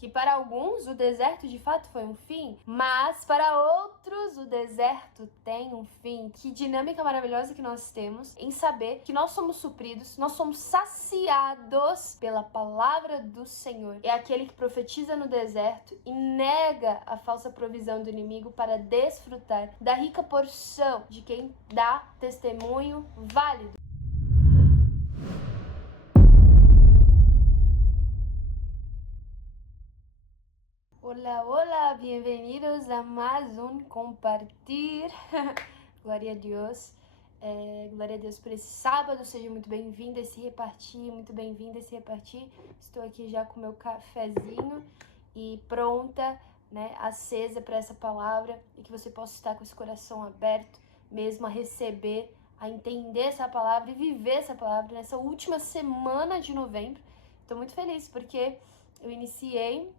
que para alguns o deserto de fato foi um fim, mas para outros o deserto tem um fim. Que dinâmica maravilhosa que nós temos em saber que nós somos supridos, nós somos saciados pela palavra do Senhor. É aquele que profetiza no deserto e nega a falsa provisão do inimigo para desfrutar da rica porção de quem dá testemunho válido. Hola, hola, bienvenidos a mais um compartir. Glória a Deus. Glória a Deus por esse sábado. Seja muito bem-vindo a esse repartir, muito bem-vindo a esse repartir. Estou aqui já com meu cafezinho e pronta, né, acesa para essa palavra, e que você possa estar com esse coração aberto mesmo a receber, a entender essa palavra e viver essa palavra nessa última semana de novembro. Estou muito feliz porque eu iniciei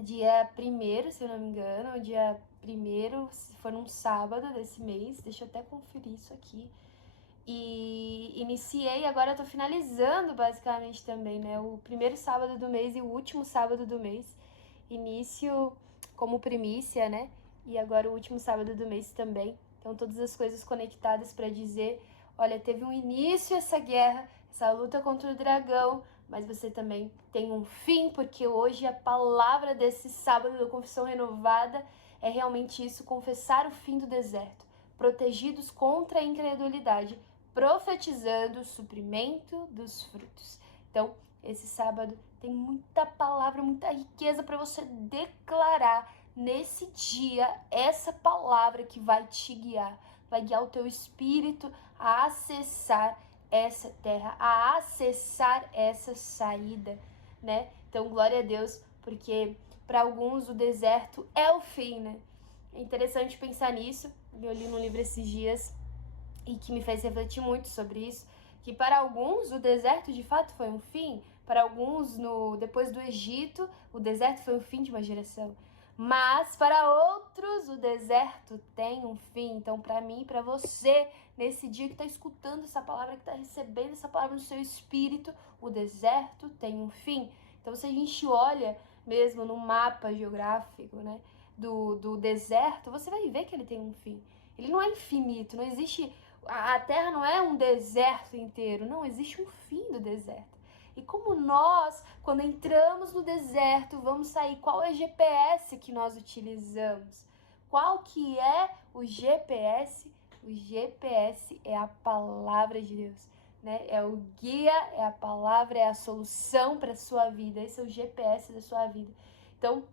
dia 1º, se eu não me engano, dia 1º, foi num sábado desse mês, deixa eu até conferir isso aqui, e iniciei, agora eu tô finalizando basicamente também, né, o primeiro sábado do mês e o último sábado do mês, início como primícia, né, e agora o último sábado do mês também, então todas as coisas conectadas para dizer, olha, teve um início essa guerra, essa luta contra o dragão, mas você também tem um fim, porque hoje a palavra desse sábado da Confissão Renovada é realmente isso, confessar o fim do deserto, protegidos contra a incredulidade, profetizando o suprimento dos frutos. Então, esse sábado tem muita palavra, muita riqueza para você declarar nesse dia essa palavra que vai te guiar, vai guiar o teu espírito a acessar essa terra, a acessar essa saída, né? Então, glória a Deus, porque para alguns o deserto é o fim, né? É interessante pensar nisso. Eu li no livro esses dias e que me fez refletir muito sobre isso, que para alguns o deserto de fato foi um fim, para alguns depois do Egito, o deserto foi o fim de uma geração. Mas para outros o deserto tem um fim. Então, para mim e para você, nesse dia que está escutando essa palavra, que está recebendo essa palavra no seu espírito, o deserto tem um fim. Então, se a gente olha mesmo no mapa geográfico, né, do deserto, você vai ver que ele tem um fim. Ele não é infinito, não existe... A terra não é um deserto inteiro, não, existe um fim do deserto. E como nós, quando entramos no deserto, vamos sair, qual é o GPS que nós utilizamos? Qual que é o GPS? O GPS é a palavra de Deus, né? É o guia, é a palavra, é a solução para a sua vida. Esse é o GPS da sua vida. Então,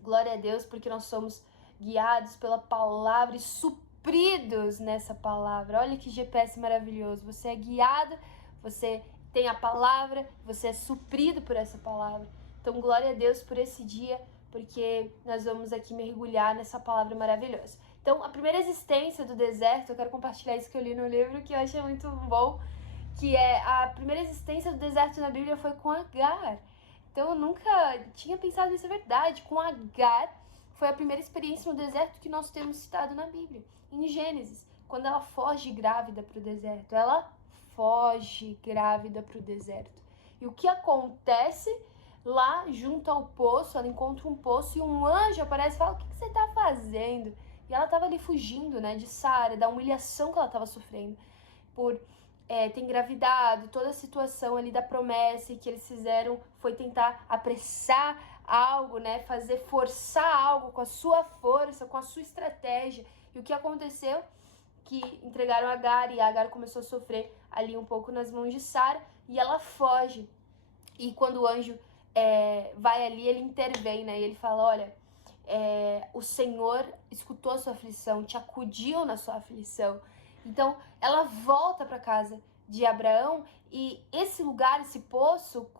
glória a Deus, porque nós somos guiados pela palavra e supridos nessa palavra. Olha que GPS maravilhoso. Você é guiado, você tem a palavra, você é suprido por essa palavra. Então, glória a Deus por esse dia, porque nós vamos aqui mergulhar nessa palavra maravilhosa. Então, a primeira existência do deserto, eu quero compartilhar isso que eu li no livro, que eu achei muito bom, que é a primeira existência do deserto na Bíblia foi com Agar. Então, eu nunca tinha pensado nisso, é verdade. Com Agar, foi a primeira experiência no deserto que nós temos citado na Bíblia, em Gênesis, quando ela foge grávida para o deserto. Ela foge grávida para o deserto. E o que acontece lá junto ao poço? Ela encontra um poço e um anjo aparece e fala: o que você está fazendo? E ela estava ali fugindo, né, de Sara, da humilhação que ela estava sofrendo por ter engravidado, toda a situação ali da promessa, e que eles fizeram foi tentar apressar algo, né, forçar algo com a sua força, com a sua estratégia. E o que aconteceu? Que entregaram a Agar, e a Agar começou a sofrer ali um pouco nas mãos de Sara, e ela foge. E quando o anjo vai ali, ele intervém, né, e ele fala: olha, o Senhor escutou a sua aflição, te acudiu na sua aflição. Então, ela volta para casa de Abraão, e esse lugar, esse poço,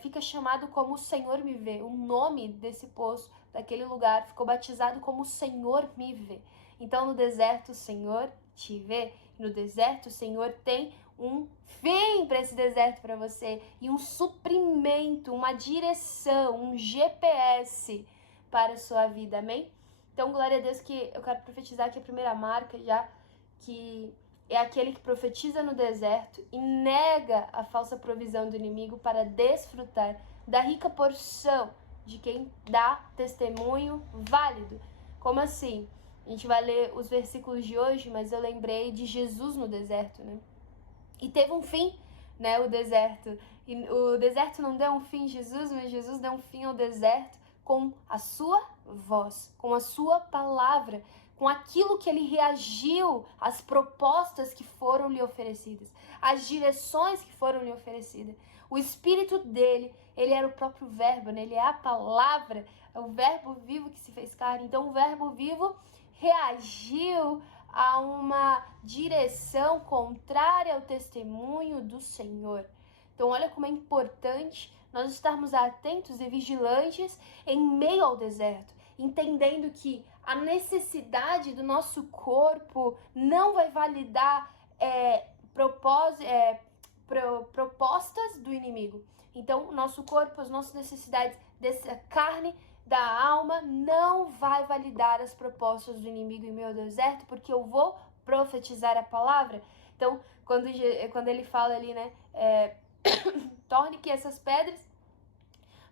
fica chamado como o Senhor me vê. O nome desse poço, daquele lugar, ficou batizado como o Senhor me vê. Então, no deserto, o Senhor te vê. No deserto, o Senhor tem um fim para esse deserto para você, e um suprimento, uma direção, um GPS para a sua vida, amém? Então, glória a Deus, que eu quero profetizar aqui a primeira marca já, que é aquele que profetiza no deserto e nega a falsa provisão do inimigo para desfrutar da rica porção de quem dá testemunho válido. Como assim? A gente vai ler os versículos de hoje, mas eu lembrei de Jesus no deserto, né? E teve um fim, né, o deserto. E o deserto não deu um fim em Jesus, mas Jesus deu um fim ao deserto com a sua voz, com a sua palavra, com aquilo que ele reagiu às propostas que foram lhe oferecidas, às direções que foram lhe oferecidas. O espírito dele, ele era o próprio verbo, né? Ele é a palavra, é o verbo vivo que se fez carne. Então o verbo vivo reagiu a uma direção contrária ao testemunho do Senhor. Então olha como é importante nós estarmos atentos e vigilantes em meio ao deserto, entendendo que a necessidade do nosso corpo não vai validar propostas do inimigo. Então, o nosso corpo, as nossas necessidades dessa carne, da alma, não vai validar as propostas do inimigo em meu deserto, porque eu vou profetizar a palavra. Então, quando ele fala ali, né, torne que essas pedras,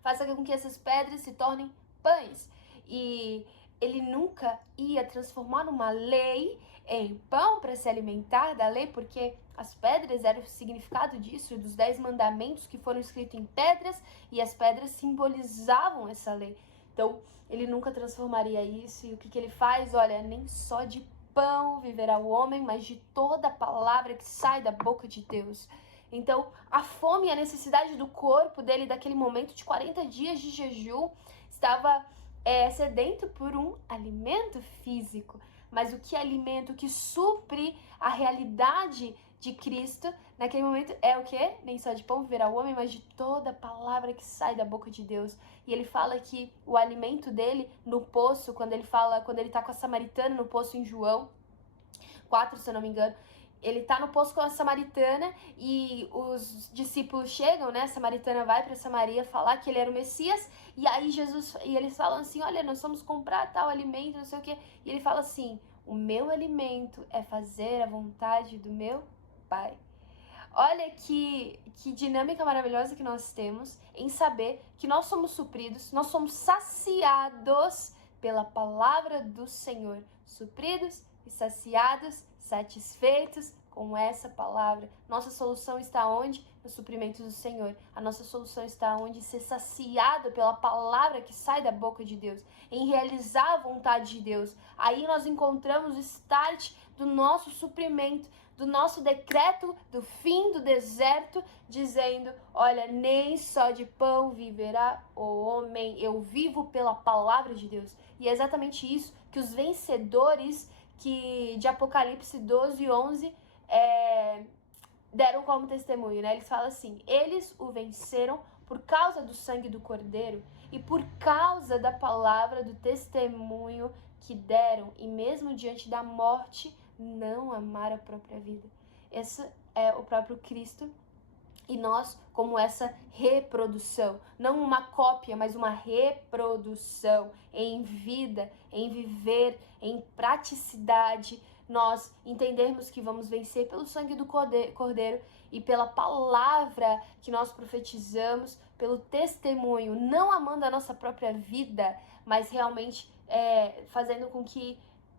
faça com que essas pedras se tornem pães. E ele nunca ia transformar uma lei em pão para se alimentar da lei, porque as pedras eram o significado disso, dos 10 mandamentos que foram escritos em pedras, e as pedras simbolizavam essa lei. Então, ele nunca transformaria isso. E o que ele faz? Olha, nem só de pão viverá o homem, mas de toda a palavra que sai da boca de Deus. Então, a fome e a necessidade do corpo dele, daquele momento de 40 dias de jejum, estava sedento por um alimento físico. Mas o que alimenta, o que supre a realidade de Cristo, naquele momento é o quê? Nem só de pão viverá o homem, mas de toda a palavra que sai da boca de Deus. E ele fala que o alimento dele no poço, quando ele tá com a samaritana no poço em João 4, se eu não me engano, ele tá no poço com a samaritana e os discípulos chegam, né? A samaritana vai para Samaria falar que ele era o Messias, e aí eles falam assim: olha, nós vamos comprar tal alimento, não sei o quê. E ele fala assim: o meu alimento é fazer a vontade do meu Pai. Olha que dinâmica maravilhosa que nós temos em saber que nós somos supridos, nós somos saciados pela palavra do Senhor. Supridos e saciados, satisfeitos com essa palavra. Nossa solução está onde? No suprimento do Senhor. A nossa solução está onde? Ser saciado pela palavra que sai da boca de Deus, em realizar a vontade de Deus. Aí nós encontramos o start do nosso suprimento, do nosso decreto do fim do deserto, dizendo: olha, nem só de pão viverá o homem, eu vivo pela palavra de Deus. E é exatamente isso que os vencedores de Apocalipse 12:11 deram como testemunho, né? Eles falam assim: eles o venceram por causa do sangue do Cordeiro e por causa da palavra do testemunho que deram, e mesmo diante da morte não amar a própria vida. Esse é o próprio Cristo, e nós como essa reprodução, não uma cópia, mas uma reprodução em vida, em viver, em praticidade, nós entendermos que vamos vencer pelo sangue do Cordeiro e pela palavra que nós profetizamos, pelo testemunho, não amando a nossa própria vida, mas realmente fazendo com que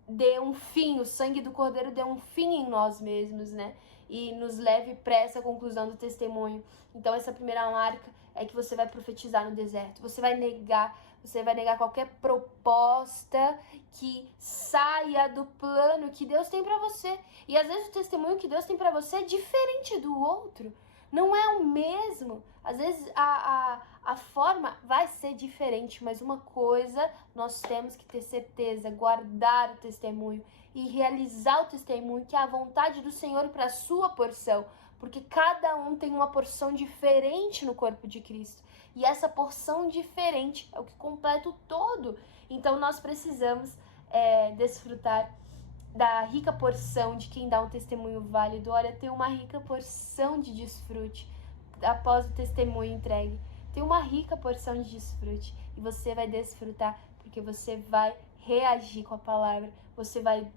dê um fim, o sangue do Cordeiro dê um fim em nós mesmos, né? E nos leve para essa conclusão do testemunho. Então essa primeira marca é que você vai profetizar no deserto. Você vai negar qualquer proposta que saia do plano que Deus tem para você. E às vezes o testemunho que Deus tem para você é diferente do outro. Não é o mesmo. Às vezes a forma vai ser diferente, mas uma coisa nós temos que ter certeza: guardar o testemunho e realizar o testemunho, que é a vontade do Senhor para a sua porção, porque cada um tem uma porção diferente no corpo de Cristo, e essa porção diferente é o que completa o todo. Então nós precisamos desfrutar da rica porção de quem dá um testemunho válido. Olha, tem uma rica porção de desfrute após o testemunho entregue. Tem uma rica porção de desfrute, e você vai desfrutar porque você vai reagir com a palavra, você vai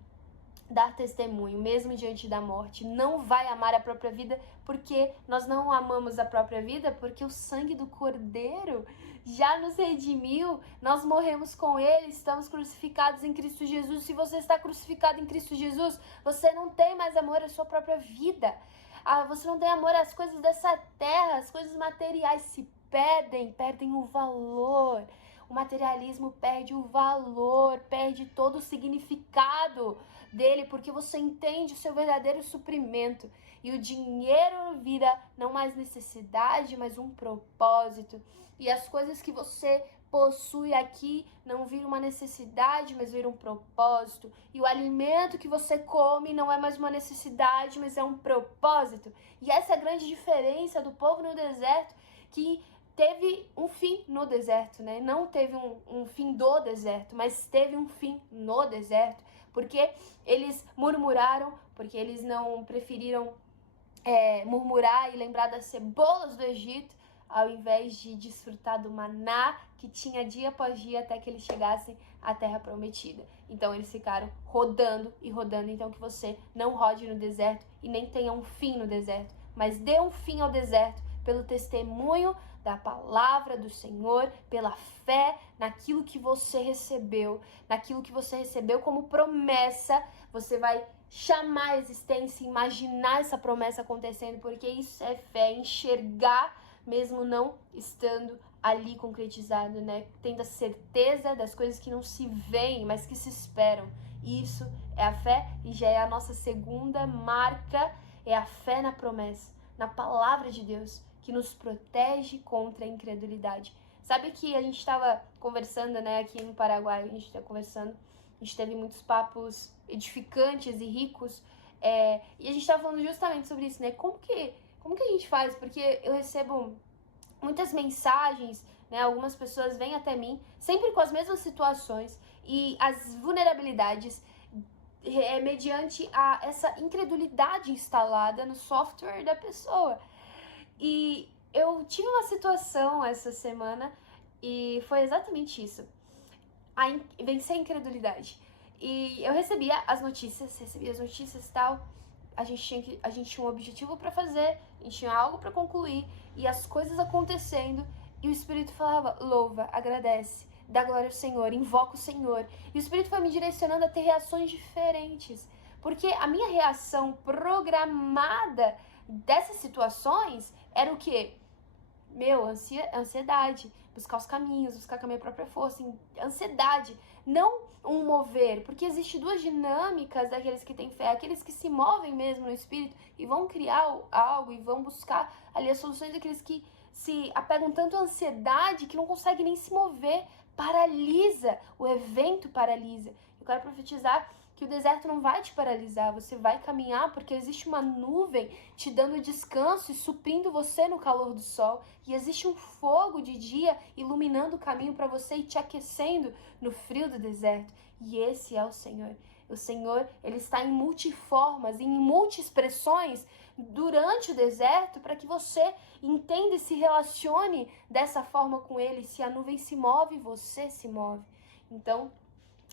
dar testemunho, mesmo diante da morte. Não vai amar a própria vida, porque nós não amamos a própria vida, porque o sangue do Cordeiro já nos redimiu, nós morremos com Ele, estamos crucificados em Cristo Jesus. Se você está crucificado em Cristo Jesus, você não tem mais amor à sua própria vida. Você não tem amor às coisas dessa terra, as coisas materiais se perdem o valor. O materialismo perde o valor, perde todo o significado dele, porque você entende o seu verdadeiro suprimento. E o dinheiro vira não mais necessidade, mas um propósito. E as coisas que você possui aqui não vira uma necessidade, mas vira um propósito. E o alimento que você come não é mais uma necessidade, mas é um propósito. E essa é a grande diferença do povo no deserto, que teve um fim no deserto, né? Não teve um fim do deserto, mas teve um fim no deserto, porque eles murmuraram, porque eles não preferiram murmurar e lembrar das cebolas do Egito, ao invés de desfrutar do maná que tinha dia após dia até que eles chegassem à terra prometida. Então eles ficaram rodando e rodando. Então que você não rode no deserto e nem tenha um fim no deserto, mas dê um fim ao deserto pelo testemunho da palavra do Senhor, pela fé naquilo que você recebeu como promessa. Você vai chamar a existência, imaginar essa promessa acontecendo, porque isso é fé, enxergar mesmo não estando ali concretizado, né? Tendo a certeza das coisas que não se veem, mas que se esperam. Isso é a fé, e já é a nossa segunda marca, é a fé na promessa, na palavra de Deus, que nos protege contra a incredulidade. Sabe que a gente estava conversando, né, aqui no Paraguai, a gente está conversando, a gente teve muitos papos edificantes e ricos, e a gente estava falando justamente sobre isso, né, como que a gente faz? Porque eu recebo muitas mensagens, né, algumas pessoas vêm até mim, sempre com as mesmas situações, e as vulnerabilidades, mediante essa incredulidade instalada no software da pessoa. E eu tive uma situação essa semana e foi exatamente isso. Vencer a incredulidade. E eu recebia as notícias e tal. A gente tinha um objetivo para fazer, a gente tinha algo para concluir, e as coisas acontecendo, e o Espírito falava: louva, agradece, dá glória ao Senhor, invoca o Senhor. E o Espírito foi me direcionando a ter reações diferentes, porque a minha reação programada dessas situações era o quê? Ansiedade, buscar os caminhos, buscar com a minha própria força, ansiedade, não um mover, porque existe duas dinâmicas daqueles que têm fé, aqueles que se movem mesmo no Espírito e vão criar algo e vão buscar ali as soluções, daqueles que se apegam tanto à ansiedade que não conseguem nem se mover, paralisa, o evento paralisa. Eu quero profetizar que o deserto não vai te paralisar, você vai caminhar porque existe uma nuvem te dando descanso e suprindo você no calor do sol, e existe um fogo de dia iluminando o caminho para você e te aquecendo no frio do deserto. E esse é o Senhor. O Senhor, ele está em multiformas, em multiexpressões durante o deserto, para que você entenda e se relacione dessa forma com ele. Se a nuvem se move, você se move. Então,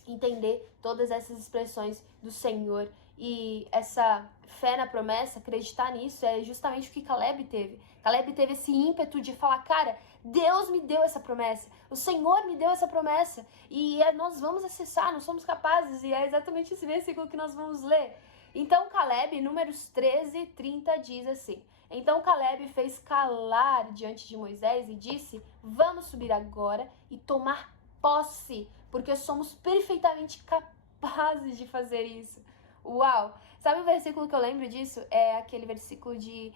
entender todas essas expressões do Senhor e essa fé na promessa, acreditar nisso, é justamente o que Caleb teve. Caleb teve esse ímpeto de falar: cara, Deus me deu essa promessa, o Senhor me deu essa promessa, e nós vamos acessar, nós somos capazes, e é exatamente esse versículo que nós vamos ler. Então Caleb, Números 13:30, diz assim: então Caleb fez calar diante de Moisés e disse: vamos subir agora e tomar posse, porque somos perfeitamente capazes de fazer isso. Uau! Sabe o versículo que eu lembro disso? É aquele versículo de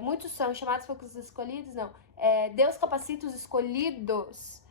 muitos são chamados, poucos escolhidos, não. Deus capacita os escolhidos.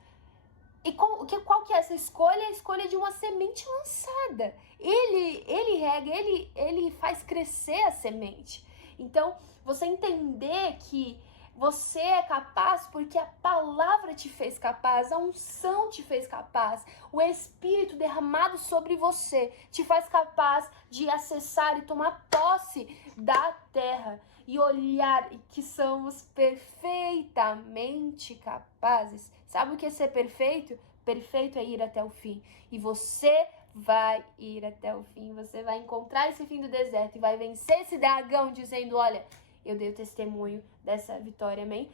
E qual que é essa escolha? A escolha de uma semente lançada. Ele rega, ele faz crescer a semente. Então, você entender que você é capaz porque a palavra te fez capaz, a unção te fez capaz, o Espírito derramado sobre você te faz capaz de acessar e tomar posse da terra e olhar que somos perfeitamente capazes. Sabe o que é ser perfeito? Perfeito é ir até o fim. E você vai ir até o fim. Você vai encontrar esse fim do deserto e vai vencer esse dragão dizendo, olha, eu dei o testemunho dessa vitória, amém?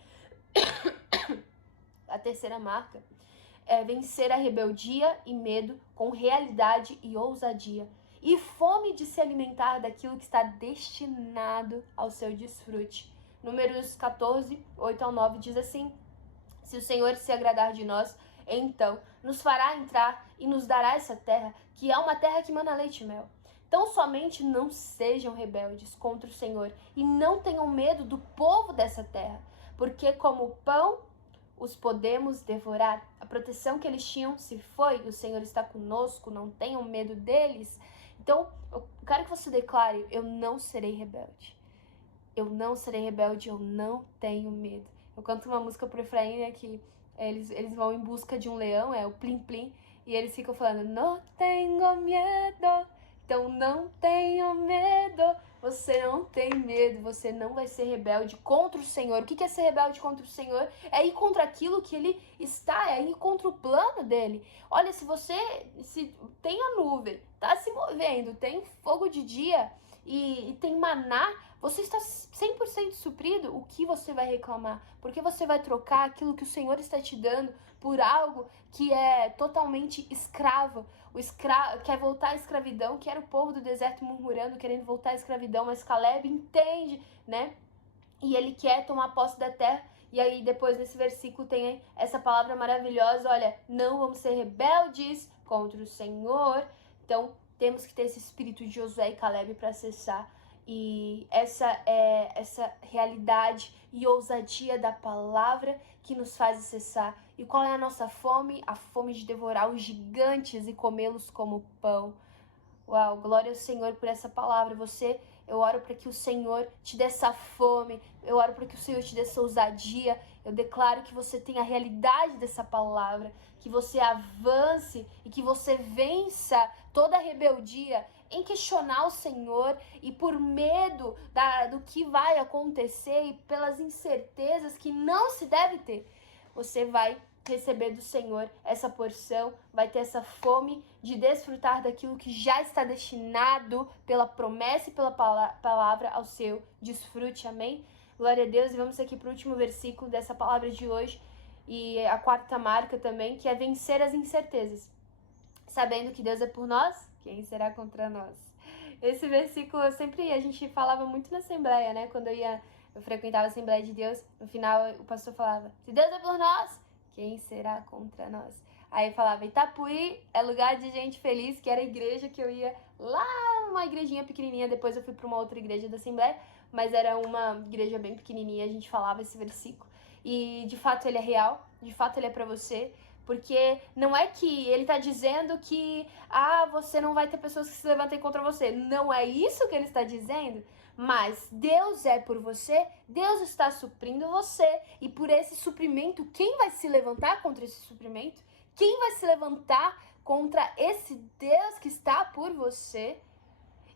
A terceira marca é vencer a rebeldia e medo com realidade e ousadia. E fome de se alimentar daquilo que está destinado ao seu desfrute. Números 14, 8 ao 9 diz assim: se o Senhor se agradar de nós, então nos fará entrar e nos dará essa terra, que é uma terra que mana leite e mel. Tão somente não sejam rebeldes contra o Senhor e não tenham medo do povo dessa terra, porque como pão os podemos devorar. A proteção que eles tinham se foi, o Senhor está conosco, não tenham medo deles. Então, eu quero que você declare, eu não serei rebelde. Eu não serei rebelde, eu não tenho medo. Eu canto uma música pro Efraim, né, que eles vão em busca de um leão, é o Plim Plim, e eles ficam falando, não tenho medo, então não tenho medo, você não tem medo, você não vai ser rebelde contra o Senhor. O que é ser rebelde contra o Senhor? É ir contra aquilo que Ele está, é ir contra o plano dEle. Olha, se tem a nuvem, tá se movendo, tem fogo de dia e tem maná, você está 100% suprido, o que você vai reclamar? Porque você vai trocar aquilo que o Senhor está te dando por algo que é totalmente escravo. O escravo quer voltar à escravidão, que era o povo do deserto murmurando, querendo voltar à escravidão, mas Caleb entende, né? E ele quer tomar posse da terra. E aí depois nesse versículo tem essa palavra maravilhosa, olha, não vamos ser rebeldes contra o Senhor. Então temos que ter esse espírito de Josué e Caleb para acessar. E essa realidade e ousadia da palavra que nos faz acessar. E qual é a nossa fome? A fome de devorar os gigantes e comê-los como pão. Uau, glória ao Senhor por essa palavra. Eu oro para que o Senhor te dê essa fome. Eu oro para que o Senhor te dê essa ousadia. Eu declaro que você tenha a realidade dessa palavra, que você avance e que você vença toda a rebeldia em questionar o Senhor e por medo do que vai acontecer e pelas incertezas que não se deve ter. Você vai receber do Senhor essa porção, vai ter essa fome de desfrutar daquilo que já está destinado pela promessa e pela palavra ao seu desfrute, amém? Glória a Deus, e vamos aqui para o último versículo dessa palavra de hoje, e a quarta marca também, que é vencer as incertezas. Sabendo que Deus é por nós, quem será contra nós? Esse versículo a gente falava muito na Assembleia, né? Quando eu frequentava a Assembleia de Deus, no final o pastor falava, se Deus é por nós, quem será contra nós? Aí falava, Itapuí é lugar de gente feliz, que era a igreja que eu ia lá, uma igrejinha pequenininha, depois eu fui para uma outra igreja da Assembleia, mas era uma igreja bem pequenininha, a gente falava esse versículo. E de fato ele é real, de fato ele é para você, porque não é que ele tá dizendo que você não vai ter pessoas que se levantem contra você. Não é isso que ele está dizendo. Mas Deus é por você, Deus está suprindo você. E por esse suprimento, quem vai se levantar contra esse suprimento? Quem vai se levantar contra esse Deus que está por você?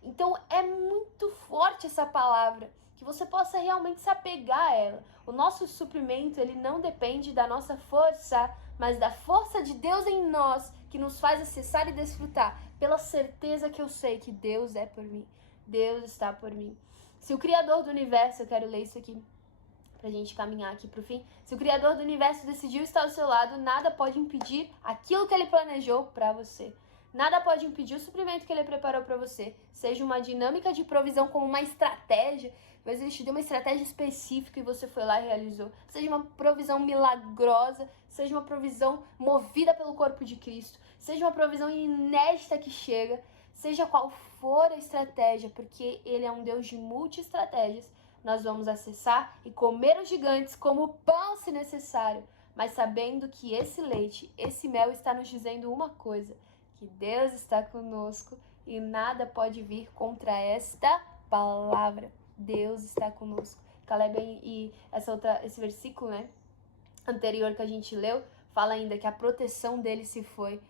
Então é muito forte essa palavra, que você possa realmente se apegar a ela. O nosso suprimento, ele não depende da nossa força, mas da força de Deus em nós, que nos faz acessar e desfrutar, pela certeza que eu sei que Deus é por mim. Deus está por mim. Se o Criador do Universo, eu quero ler isso aqui pra gente caminhar aqui pro fim. Se o Criador do Universo decidiu estar ao seu lado, nada pode impedir aquilo que ele planejou pra você. Nada pode impedir o suprimento que ele preparou para você. Seja uma dinâmica de provisão como uma estratégia, mas ele te deu uma estratégia específica e você foi lá e realizou. Seja uma provisão milagrosa, seja uma provisão movida pelo corpo de Cristo, seja uma provisão inédita que chega, seja qual for a estratégia, porque ele é um Deus de multi-estratégias. Nós vamos acessar e comer os gigantes como pão se necessário, mas sabendo que esse leite, esse mel está nos dizendo uma coisa, que Deus está conosco e nada pode vir contra esta palavra. Deus está conosco. Caleb e esse versículo, né, anterior que a gente leu, fala ainda que a proteção dele se foi.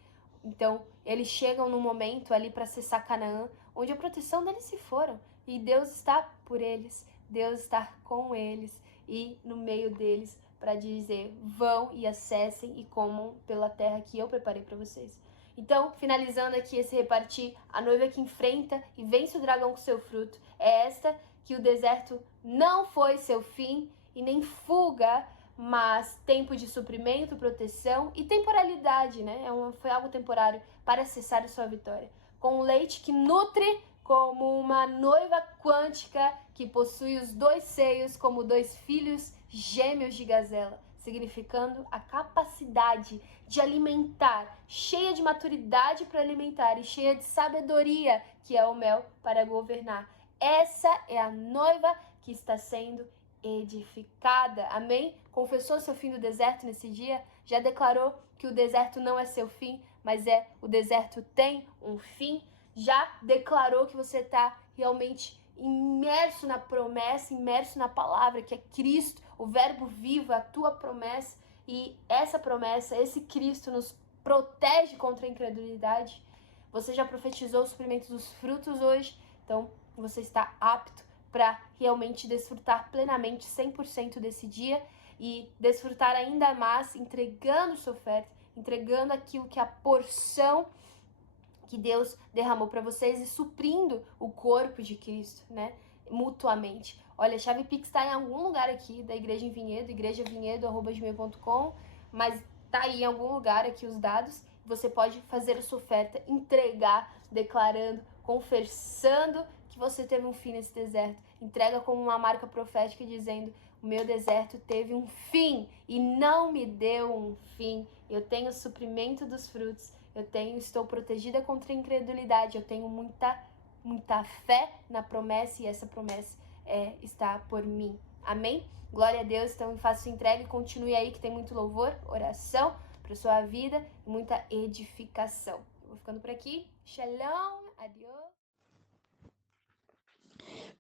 Então, eles chegam num momento ali para acessar Canaã, onde a proteção deles se foram. E Deus está por eles, Deus está com eles e no meio deles para dizer, vão e acessem e comam pela terra que eu preparei para vocês. Então, finalizando aqui esse repartir, a noiva que enfrenta e vence o dragão com seu fruto é esta, que o deserto não foi seu fim e nem fuga, mas tempo de suprimento, proteção e temporalidade, né? Foi algo temporário para acessar a sua vitória. Com um leite que nutre como uma noiva quântica que possui os dois seios como dois filhos gêmeos de gazela, significando a capacidade de alimentar, cheia de maturidade para alimentar e cheia de sabedoria, que é o mel para governar. Essa é a noiva que está sendo edificada. Amém? Confessou seu fim do deserto nesse dia? Já declarou que o deserto não é seu fim, mas o deserto tem um fim? Já declarou que você está realmente imerso na promessa, imerso na palavra, que é Cristo, o verbo vivo, a tua promessa, e essa promessa, esse Cristo nos protege contra a incredulidade? Você já profetizou o suprimento dos frutos hoje? Então, você está apto para realmente desfrutar plenamente 100% desse dia e desfrutar ainda mais entregando sua oferta, entregando aquilo que é a porção que Deus derramou para vocês e suprindo o corpo de Cristo, né? Mutuamente. Olha, a chave Pix está em algum lugar aqui da Igreja em Vinhedo, igrejavinhedo@gmail.com, mas tá aí em algum lugar aqui os dados. Você pode fazer a sua oferta, entregar, declarando, confessando que você teve um fim nesse deserto. Entrega como uma marca profética dizendo: o meu deserto teve um fim e não me deu um fim. Eu tenho o suprimento dos frutos. Estou protegida contra a incredulidade. Eu tenho muita fé na promessa e essa promessa está por mim. Amém? Glória a Deus. Então faça sua entrega e continue aí que tem muito louvor, oração para sua vida e muita edificação. Eu vou ficando por aqui. Shalom, adiós.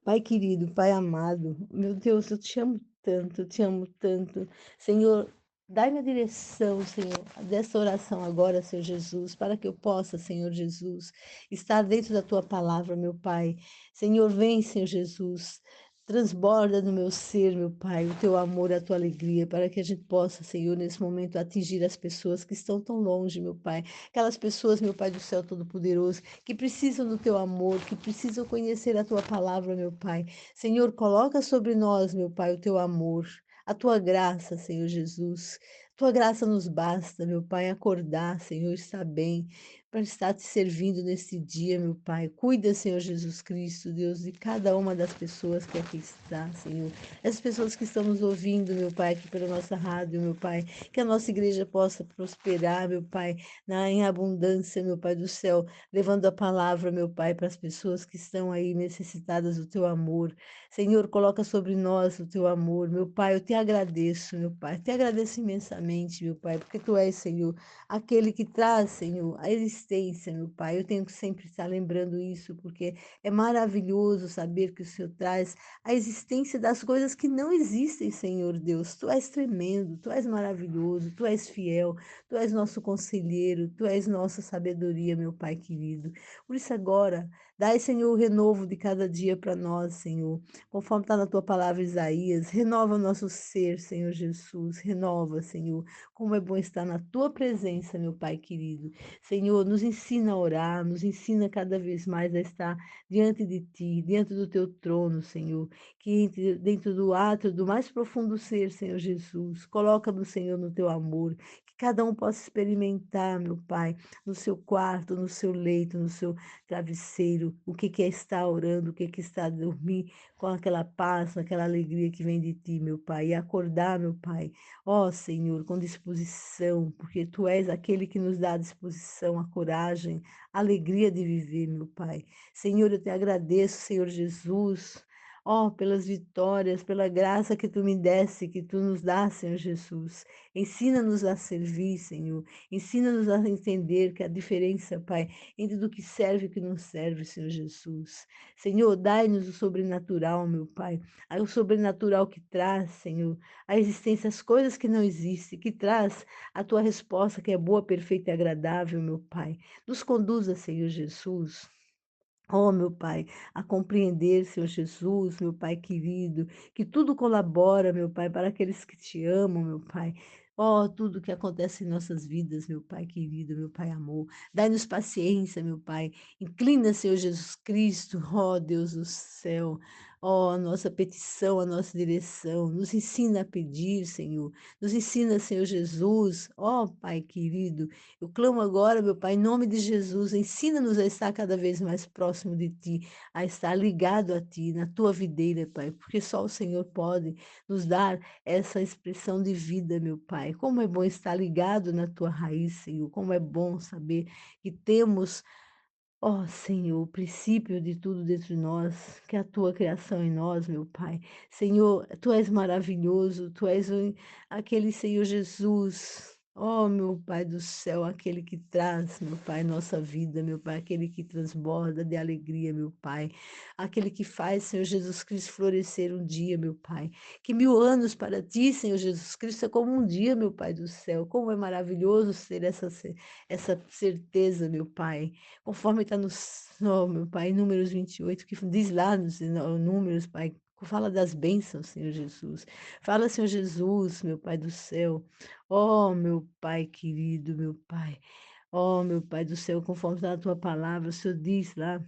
Pai querido, Pai amado, meu Deus, eu te amo tanto, eu te amo tanto. Senhor, dai-me a direção, Senhor, dessa oração agora, Senhor Jesus, para que eu possa, Senhor Jesus, estar dentro da tua palavra, meu Pai. Senhor, vem, Senhor Jesus. Transborda no meu ser, meu Pai, o teu amor, a tua alegria, para que a gente possa, Senhor, nesse momento atingir as pessoas que estão tão longe, meu Pai. Aquelas pessoas, meu Pai do céu Todo-Poderoso, que precisam do teu amor, que precisam conhecer a tua palavra, meu Pai. Senhor, coloca sobre nós, meu Pai, o teu amor, a tua graça, Senhor Jesus. Tua graça nos basta, meu Pai, acordar, Senhor, estar bem, para estar te servindo nesse dia, meu Pai. Cuida, Senhor Jesus Cristo, Deus, de cada uma das pessoas que aqui está, Senhor. As pessoas que estão nos ouvindo, meu Pai, aqui pela nossa rádio, meu Pai. Que a nossa igreja possa prosperar, meu Pai, em abundância, meu Pai do céu, levando a palavra, meu Pai, para as pessoas que estão aí necessitadas do teu amor. Senhor, coloca sobre nós o teu amor, meu Pai. Eu te agradeço, meu Pai. Te agradeço imensamente, meu Pai, porque tu és, Senhor, aquele que traz, Senhor, a existência, meu Pai. Eu tenho que sempre estar lembrando isso, porque é maravilhoso saber que o Senhor traz a existência das coisas que não existem, Senhor Deus. Tu és tremendo, tu és maravilhoso, tu és fiel, tu és nosso conselheiro, tu és nossa sabedoria, meu Pai querido. Por isso agora, dai, Senhor, o renovo de cada dia para nós, Senhor. Conforme está na tua palavra, Isaías, renova o nosso ser, Senhor Jesus. Renova, Senhor. Como é bom estar na tua presença, meu Pai querido. Senhor, nos ensina a orar, nos ensina cada vez mais a estar diante de ti, dentro do teu trono, Senhor. Que entre dentro do átrio do mais profundo ser, Senhor Jesus. Coloca-nos, Senhor, no teu amor. Que cada um possa experimentar, meu Pai, no seu quarto, no seu leito, no seu travesseiro, o que é estar orando, o que é estar a dormir com aquela paz, aquela alegria que vem de ti, meu Pai, e acordar, meu Pai, ó Senhor, com disposição, porque tu és aquele que nos dá a disposição, a coragem, a alegria de viver, meu Pai. Senhor, eu te agradeço, Senhor Jesus, ó, pelas vitórias, pela graça que tu me desse, que tu nos dá, Senhor Jesus. Ensina-nos a servir, Senhor. Ensina-nos a entender que a diferença, Pai, entre do que serve e o que não serve, Senhor Jesus. Senhor, dai-nos o sobrenatural, meu Pai. O sobrenatural que traz, Senhor, a existência, as coisas que não existem, que traz a tua resposta que é boa, perfeita e agradável, meu Pai. Nos conduza, Senhor Jesus. Oh, meu Pai, a compreender, Senhor Jesus, meu Pai querido, que tudo colabora, meu Pai, para aqueles que te amam, meu Pai. Ó, tudo que acontece em nossas vidas, meu Pai querido, meu Pai amor. Dai-nos paciência, meu Pai. Inclina, Senhor Jesus Cristo, ó Deus do céu. Ó, a nossa petição, a nossa direção. Nos ensina a pedir, Senhor. Nos ensina, Senhor Jesus. Ó, Pai querido, eu clamo agora, meu Pai, em nome de Jesus. Ensina-nos a estar cada vez mais próximo de Ti, a estar ligado a Ti, na Tua videira, Pai, porque só o Senhor pode nos dar essa expressão de vida, meu Pai. Como é bom estar ligado na tua raiz, Senhor. Como é bom saber que temos, ó Senhor, o princípio de tudo dentro de nós, que é a tua criação em nós, meu Pai. Senhor, tu és maravilhoso, tu és aquele Senhor Jesus. Ó, meu Pai do céu, aquele que traz, meu Pai, nossa vida, meu Pai, aquele que transborda de alegria, meu Pai, aquele que faz, Senhor Jesus Cristo, florescer um dia, meu Pai. Que 1000 anos para ti, Senhor Jesus Cristo, é como um dia, meu Pai do céu. Como é maravilhoso ter essa certeza, meu Pai. Conforme está no, meu Pai, Números 28, que diz lá nos Números, Pai, fala das bênçãos, Senhor Jesus. Fala, Senhor Jesus, meu Pai do céu. Ó, meu Pai querido, meu Pai. Ó, meu Pai do céu, conforme está na tua palavra, o Senhor diz lá,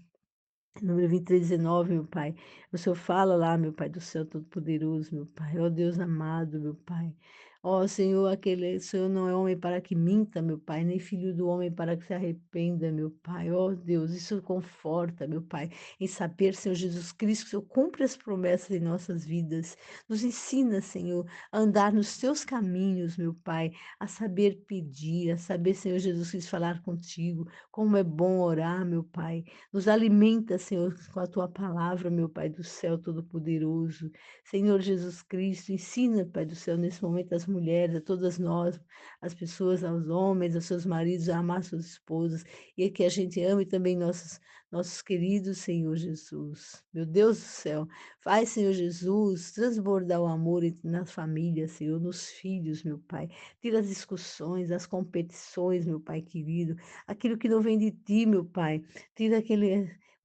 número 23, 19, meu Pai. O Senhor fala lá, meu Pai do céu Todo-Poderoso, meu Pai. Ó Deus amado, meu Pai. Ó Senhor, aquele Senhor não é homem para que minta, meu Pai, nem filho do homem para que se arrependa, meu Pai. Ó Deus, isso conforta, meu Pai, em saber, Senhor Jesus Cristo, que o Senhor cumpre as promessas em nossas vidas. Nos ensina, Senhor, a andar nos teus caminhos, meu Pai, a saber pedir, a saber, Senhor Jesus Cristo, falar contigo. Como é bom orar, meu Pai. Nos alimenta, Senhor, com a tua palavra, meu Pai do céu Todo-Poderoso. Senhor Jesus Cristo, ensina, Pai do céu, nesse momento as mulheres, a todas nós, as pessoas, aos homens, aos seus maridos, a amar suas esposas, e que a gente ame também nossos queridos, Senhor Jesus. Meu Deus do céu, faz, Senhor Jesus, transbordar o amor na família, Senhor, nos filhos, meu Pai. Tira as discussões, as competições, meu Pai querido, aquilo que não vem de ti, meu Pai. Tira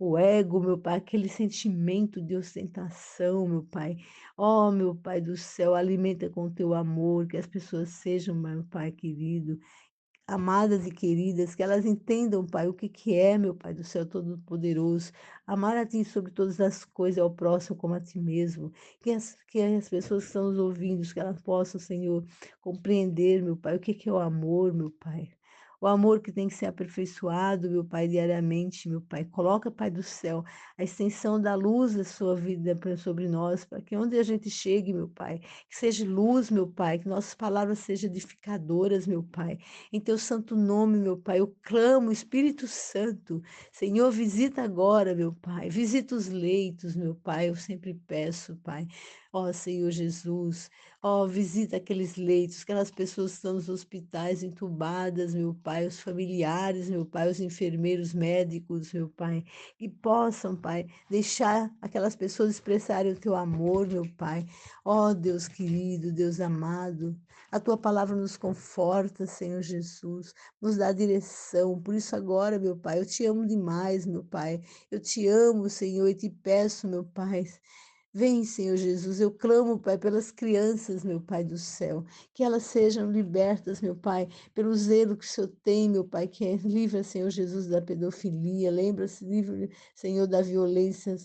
o ego, meu Pai, aquele sentimento de ostentação, meu Pai. Ó, meu Pai do céu, alimenta com o teu amor, que as pessoas sejam, meu Pai querido, amadas e queridas, que elas entendam, Pai, o que que é, meu Pai do céu Todo-Poderoso, amar a Ti sobre todas as coisas, ao próximo como a Ti mesmo, que as pessoas que estão nos ouvindo, que elas possam, Senhor, compreender, meu Pai, o que que é o amor, meu Pai. O amor que tem que ser aperfeiçoado, meu Pai, diariamente, meu Pai. Coloca, Pai do céu, a extensão da luz da sua vida sobre nós, para que onde a gente chegue, meu Pai, que seja luz, meu Pai, que nossas palavras sejam edificadoras, meu Pai. Em teu santo nome, meu Pai, eu clamo, Espírito Santo. Senhor, visita agora, meu Pai. Visita os leitos, meu Pai. Eu sempre peço, Pai. Ó, Senhor Jesus. Ó, visita aqueles leitos, aquelas pessoas que estão nos hospitais entubadas, meu Pai, os familiares, meu Pai, os enfermeiros médicos, meu Pai, que possam, Pai, deixar aquelas pessoas expressarem o teu amor, meu Pai. Ó, Deus querido, Deus amado, a tua palavra nos conforta, Senhor Jesus, nos dá direção. Por isso, agora, meu Pai, eu te amo demais, meu Pai. Eu te amo, Senhor, e te peço, meu Pai. Vem, Senhor Jesus, eu clamo, Pai, pelas crianças, meu Pai do céu, que elas sejam libertas, meu Pai, pelo zelo que o Senhor tem, meu Pai, que é livra, Senhor Jesus, da pedofilia, lembra-se, livra, Senhor, da violência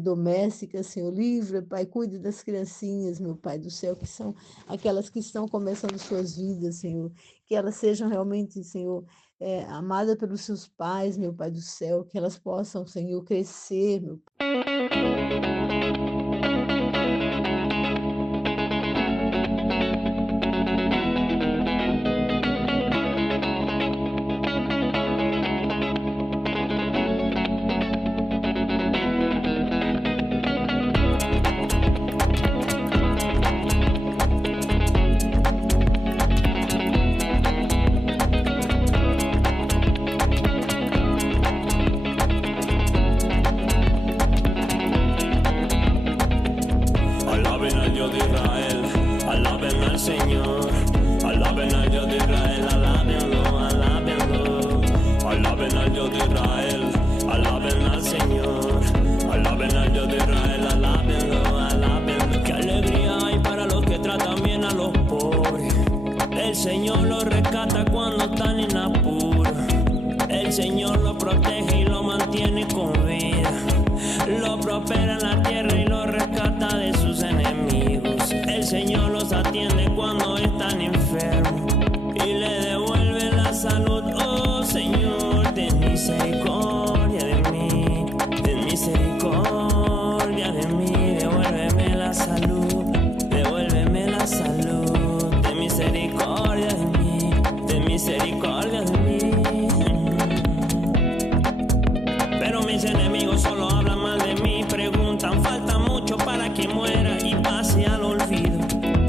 doméstica, Senhor, livra, Pai, cuide das criancinhas, meu Pai do céu, que são aquelas que estão começando suas vidas, Senhor, que elas sejam realmente, Senhor, amadas pelos seus pais, meu Pai do céu, que elas possam, Senhor, crescer, meu Señor lo protege y lo mantiene con vida. Lo prospera en la tierra y lo rescata de sus enemigos. El Señor los atiende cuando están enfermos y le devuelve la salud. Oh Señor, ten misericordia de mí, ten misericordia de mí, devuélveme la salud, devuélveme la salud, ten misericordia de mí, ten misericordia de mí. Pero mis enemigos solo hablan mal de mí, preguntan, falta mucho para que muera y pase al olvido.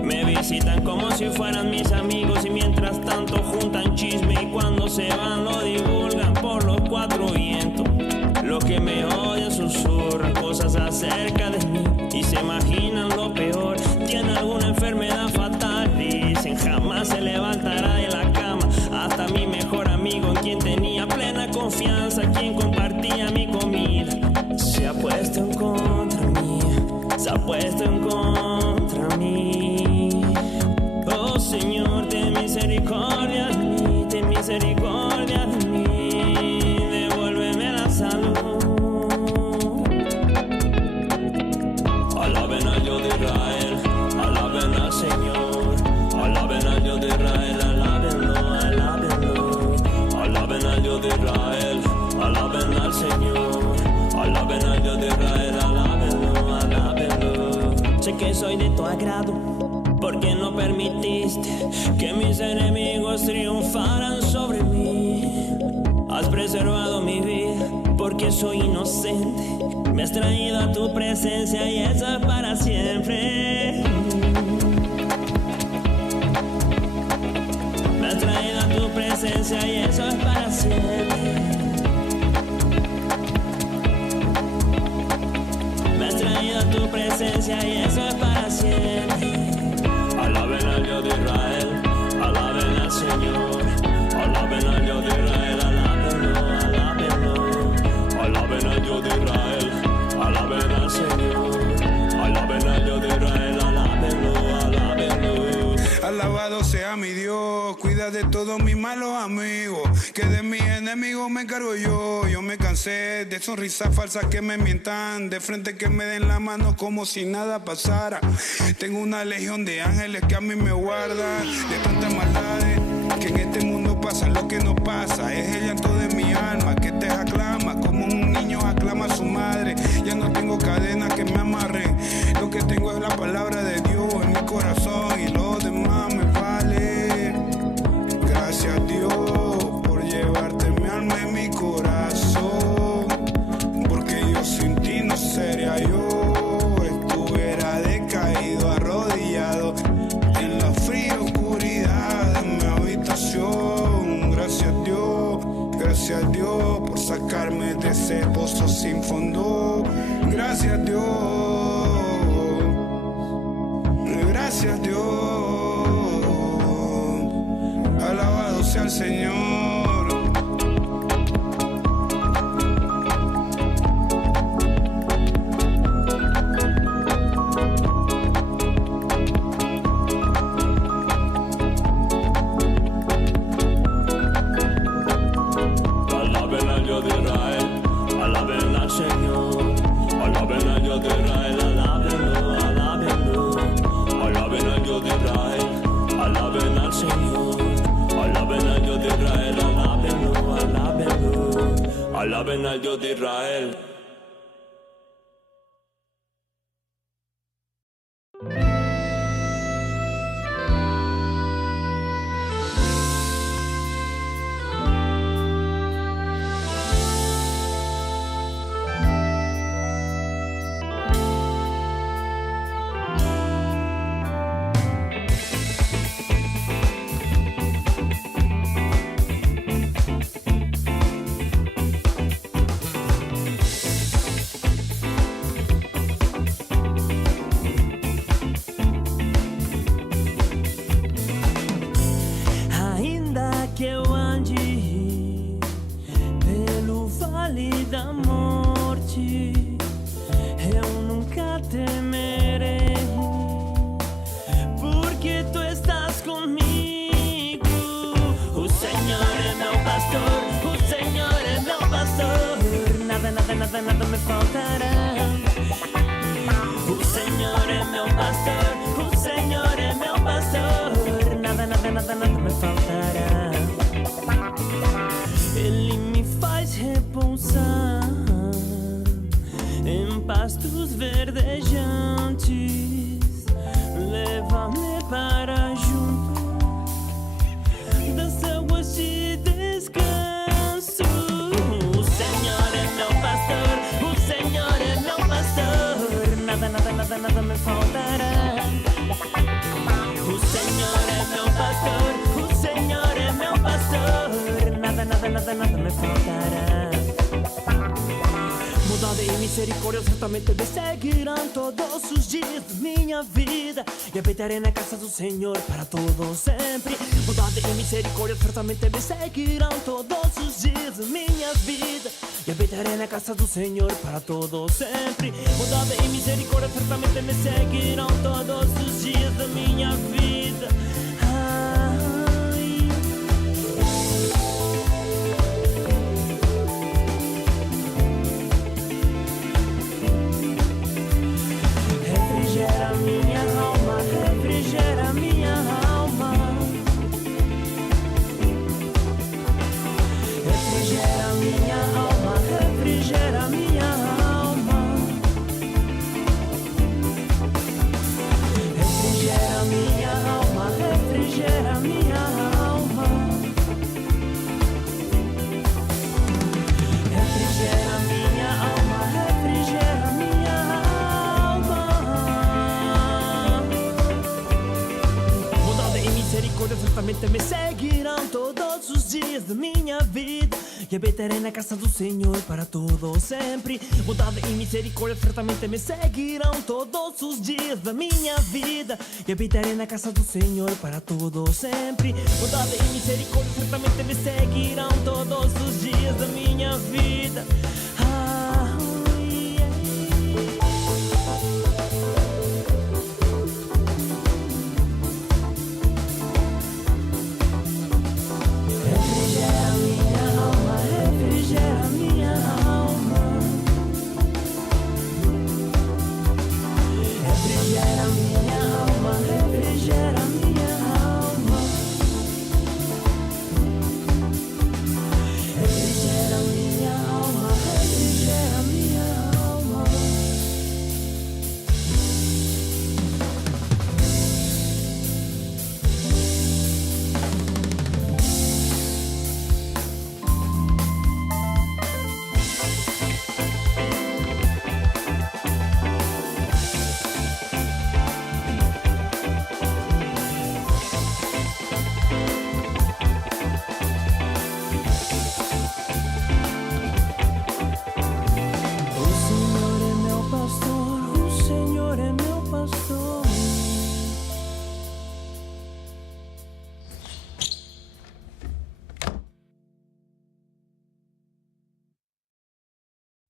Me visitan como si fueran mis amigos y mientras tanto juntan chisme y cuando se van lo divulgan por los cuatro vientos. Los que me odian susurran cosas acerca de mí y se imaginan lo peor. Tiene alguna enfermedad fatal, dicen jamás se levantará de la cama. Hasta mi mejor amigo en quien tenía plena confianza, quien compartía mi comida, se ha puesto en contra mía, se ha puesto en contra mí. Oh Señor, ten misericordia de mí, ten misericordia de mí, devuélveme la salud. Alaben al Dios de Israel, alaben al Señor, alaben al Dios de Israel, alábenlo, alábenlo. Alaben al Dios de Israel, alaben al Señor, alaben al Dios de Israel, alábenlo, alábenlo. Sé que soy de tu agrado, porque no permitiste que mis enemigos triunfaran sobre mí. Has preservado mi vida, porque soy inocente. Me has traído a tu presencia y eso es para siempre. Me has traído a tu presencia y eso es para siempre. Me has traído a tu presencia y eso es para siempre. Alaben al Dios de Israel, alaben al Señor, alaben al Dios de Israel, alábenlo, alábenlo. Alaben al Dios de Israel, alaben al Señor, alaben al Dios de Israel, alábenlo, alábenlo. Alabado sea mi Dios, cuida de todos mis malos amigos, que de mis enemigos me encargo yo. Yo me cansé de sonrisas falsas que me mientan, de frente que me den la mano como si nada pasara. Tengo una legión de ángeles que a mí me guardan de tantas maldades, que en este mundo pasa lo que no pasa. Es el llanto de mi alma que te aclama, como un niño aclama a su madre. Ya no tengo cadenas que me amarren, lo que tengo es la palabra de Dios en mi corazón y lo demás me vale. Gracias Dios por llevarte mi alma y mi corazón, porque yo sin ti no sería yo, estuviera decaído, arrodillado en la fría oscuridad de mi habitación. Gracias Dios por sacarme de ese pozo sin fondo. Gracias Dios, gracias Dios, alabado sea el Señor. Alaben al Dios de Israel, alaben al Señor, alaben al Dios de Israel, alábenlo, alábenlo. Alaben al Dios de Israel, alaben al Señor, alaben al Dios de Israel, alábenlo, alábenlo. Alaben al Dios de Israel. nada, nada me faltará. O Senhor é meu pastor, o Senhor é meu pastor. Nada, nada, nada, nada me faltará. Ele me faz repousar em pastos verdejantes. Leva-me para junto das águas de descanso. O Senhor é meu pastor, o Senhor é meu pastor. Nada, nada, nada, nada me faltará. O Senhor é meu pastor, o Senhor é meu pastor. Nada, nada, nada, nada me faltará. Bondade e misericórdia certamente me seguirão todos os dias da minha vida, e habitarei na casa do Senhor para todo sempre. Bondade e misericórdia certamente me seguirão todos os dias da minha vida, e habitarei na casa do Senhor para todo sempre. Bondade e misericórdia certamente me seguirão todos os dias da minha vida. Refrigera minha alma, refrigera minha alma. Refrigera minha alma, refrigera minha alma. Refrigera minha alma, refrigera minha alma. Refrigera minha alma, refrigera minha alma. Bondade e misericórdia certamente me seguirão todos os dias da minha vida, e habitarei na casa do Senhor para todo sempre. Bondade e misericórdia certamente me seguirão todos os dias da minha vida, e habitarei na casa do Senhor para todo sempre. Bondade e misericórdia certamente me seguirão todos os dias da minha vida. Refrigera minha alma, refrigera minha alma. Refrigera minha alma, refrigera minha alma. Refrigera minha alma, refrigera minha alma. O Senhor é meu pastor, o Senhor é meu pastor.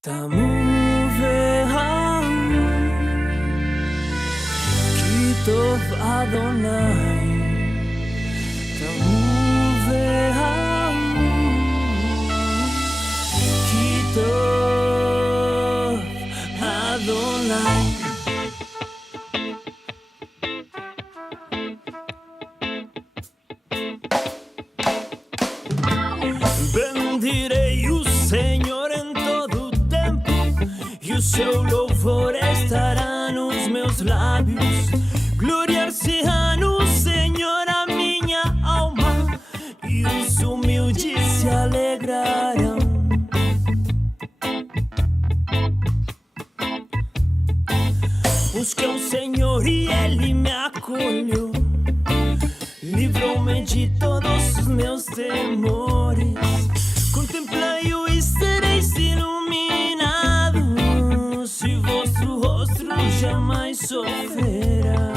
Tamuveha Kitov Adonai. Tamuveha Kitov Adonai. Bendirei o Senhor em todo o tempo, e o seu louvor estará nos meus lábios. Gloriar-se-á no Senhor a minha alma, e os humildes se alegrarão. Busquei o Senhor e Ele me acolheu, livrou-me de todos os meus temores. Contemplai-o e sereis iluminados, se vosso rosto jamais sofrerá.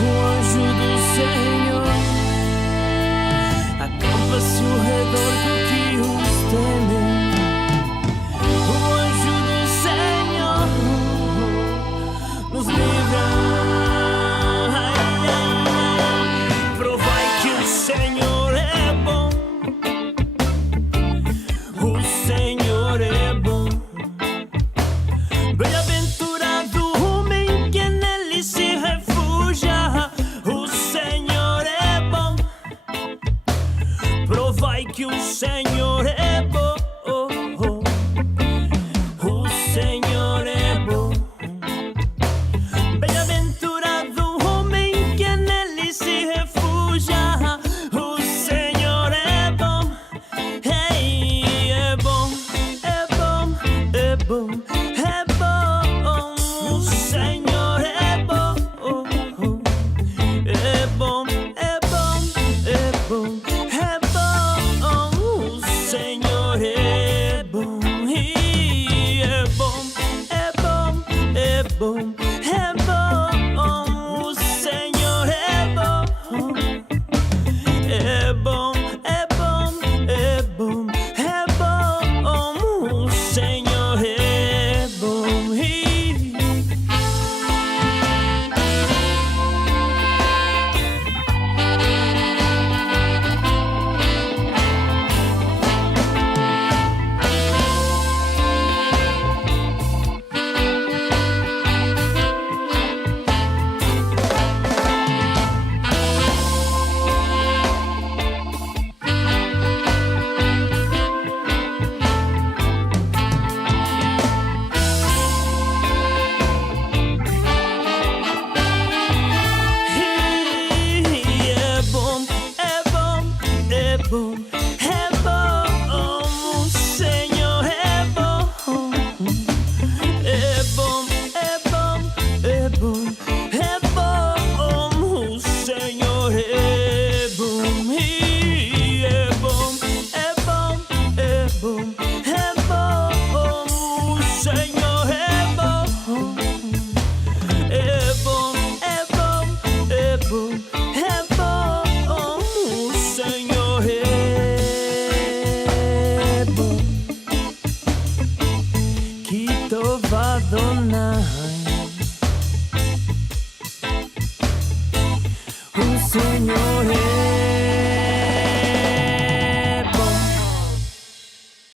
O anjo do Senhor acampa-se ao redor do que os temem. O anjo do Senhor nos livra. Provai que o Senhor é bom. O Provai que o Senhor é bom. O Senhor é bom. Bem-aventurado o homem que nele se refugia. O Senhor é bom. Ei, é bom, é bom, é bom, é bom. O Senhor é bom. É bom, é bom, é bom, é bom. O Senhor é bom. E é bom, é bom, é bom, é bom. O Senhor é bom. É bom, é bom, é bom, é bom. O Senhor é bom. É bom, é bom, é bom, é bom. O Senhor é bom. É bom, é bom, é bom, é bom. O Senhor é bom. E é bom, é bom, é bom, é bom. O Senhor é bom. É bom, é bom, é bom, é bom. O Senhor é bom. Que tovadona.